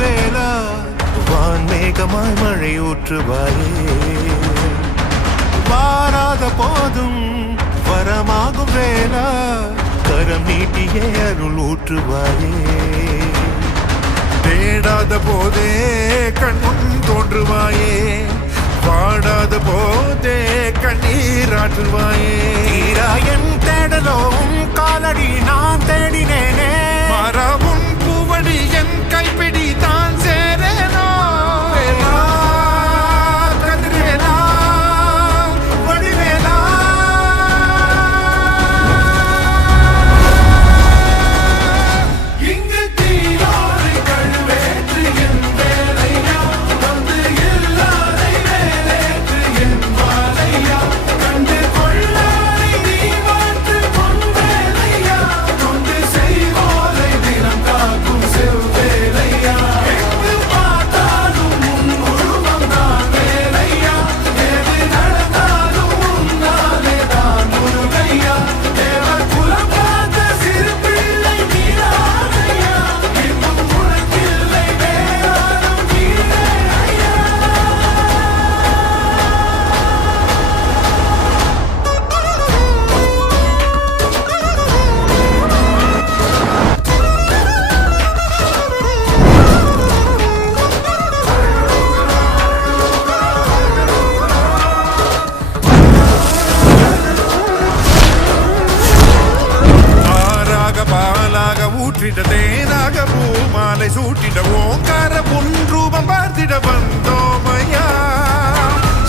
வேலா வான்மேகமாய் மழை ஊற்றுவாயே வாராத போதும் வரமாகும் வேலா கரம் நீட்டியே அருள் ஊற்றுவாயே தேடாத போதே கண்முன் தோன்றுவாயே வாடாத போதே கண்ணீராற்றுவாயே தீராயன் தேடலும் காலடி நான் தேடினேனே மரமுன் பூவடி என் கைப்பிடி தான் சேரேனோ வேலா கதிரேலா வடிவேலா இங்கு தீயோரை கழுவேற்று என் வேலையா வந்து இல்லாதை வேலேற்று என் வாழையா கண்டு கொள்ளாரை நீ மாற்று பொன் வேலையா கொண்டு செய்வோரை தினம் காக்கும் செவ்வேலையா எங்கு பார்த்தாலும் உன் உருவம் தான் வேலையா எது நடந்தாலும் உன்னாலே தான் முருகையா தேவர் குலம் பார்த்த சிறு பிள்ளை நீராதையா இன்னும் உனக்கில்லை வேறாரும் நீரே ஐயா ஆறாக பாலாக ஊற்றிட தேனாக பூமாலை சூட்டிட ஓங்கார பொன் ரூபம் பார்த்திட வந்தோ